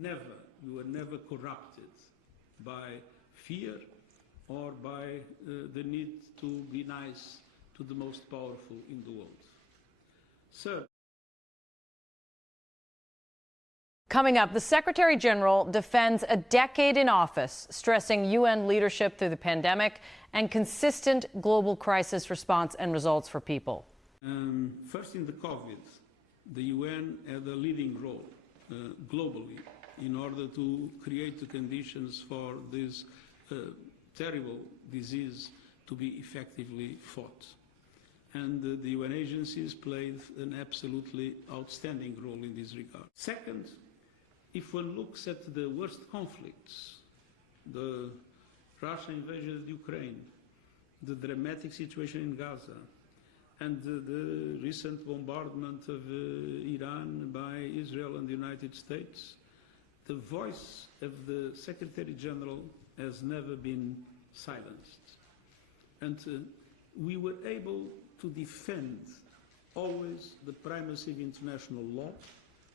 We were never corrupted by fear or by the need to be nice to the most powerful in the world. Third, coming up, the Secretary-General defends a decade in office, stressing UN leadership through the pandemic and consistent global crisis response and results for people. First, in the COVID, the UN had a leading role globally in order to create the conditions for this terrible disease to be effectively fought. And the UN agencies played an absolutely outstanding role in this regard. Second, if one looks at the worst conflicts, the Russian invasion of Ukraine, the dramatic situation in Gaza, and the recent bombardment of Iran by Israel and the United States, the voice of the Secretary-General has never been silenced. And we were able to defend always the primacy of international law,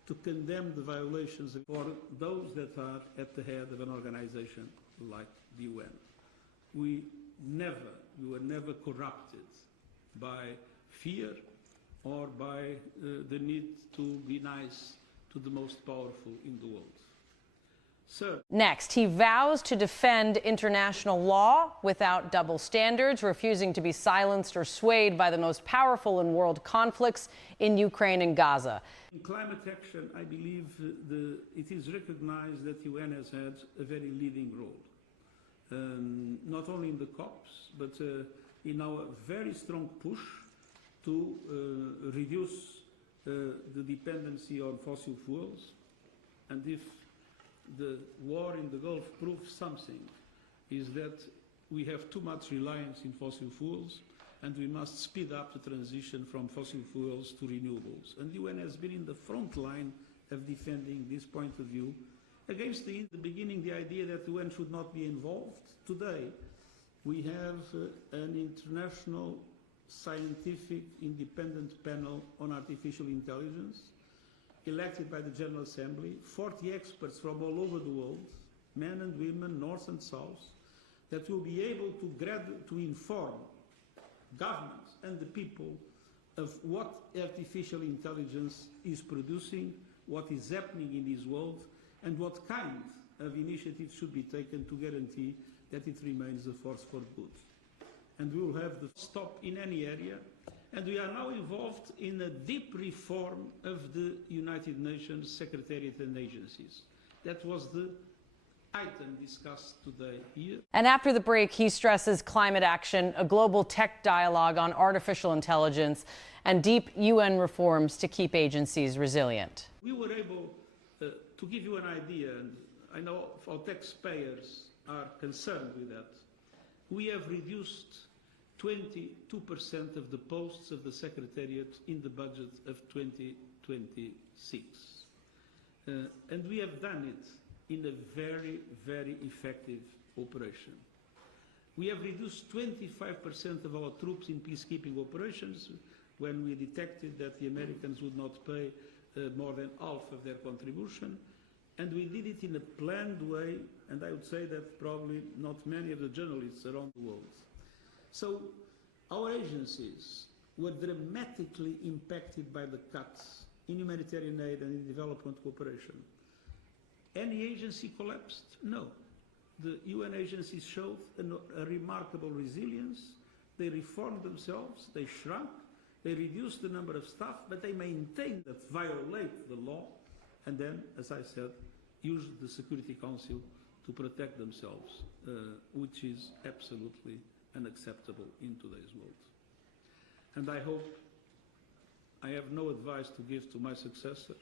to condemn the violations for those that are at the head of an organization like the UN. We were never corrupted by fear or by the need to be nice to the most powerful in the world. Next, he vows to defend international law without double standards, refusing to be silenced or swayed by the most powerful in world conflicts in Ukraine and Gaza. In climate action, I believe it is recognized that the UN has had a very leading role, not only in the COPs, but in our very strong push to reduce the dependency on fossil fuels. And if the war in the Gulf proves something, is that we have too much reliance in fossil fuels and we must speed up the transition from fossil fuels to renewables. And the UN has been in the front line of defending this point of view against the beginning the idea that the UN should not be involved. Today we have an international scientific independent panel on artificial intelligence elected by the General Assembly, 40 experts from all over the world, men and women, north and south, that will be able to inform governments and the people of what artificial intelligence is producing, what is happening in this world, and what kind of initiatives should be taken to guarantee that it remains a force for good. And we will have the stop in any area. And we are now involved in a deep reform of the United Nations Secretariat and agencies. That was the item discussed today here. And after the break, he stresses climate action, a global tech dialogue on artificial intelligence, and deep UN reforms to keep agencies resilient. We were able to give you an idea, and I know our taxpayers are concerned with that. We have reduced 22% of the posts of the Secretariat in the budget of 2026. And we have done it in a very, very effective operation. We have reduced 25% of our troops in peacekeeping operations when we detected that the Americans would not pay more than half of their contribution. And we did it in a planned way, and I would say that probably not many of the journalists around the world. So our agencies were dramatically impacted by the cuts in humanitarian aid and in development cooperation. Any agency collapsed? No. The UN agencies showed a remarkable resilience. They reformed themselves, they shrunk, they reduced the number of staff, but they maintained that violate the law, and then, as I said, used the Security Council to protect themselves, which is absolutely unacceptable in today's world. And I hope, I have no advice to give to my successor,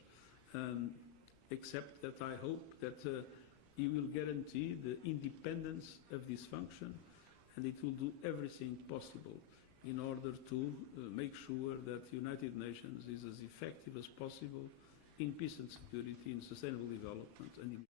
except that I hope that he will guarantee the independence of this function, and it will do everything possible in order to make sure that the United Nations is as effective as possible in peace and security, in sustainable development, and in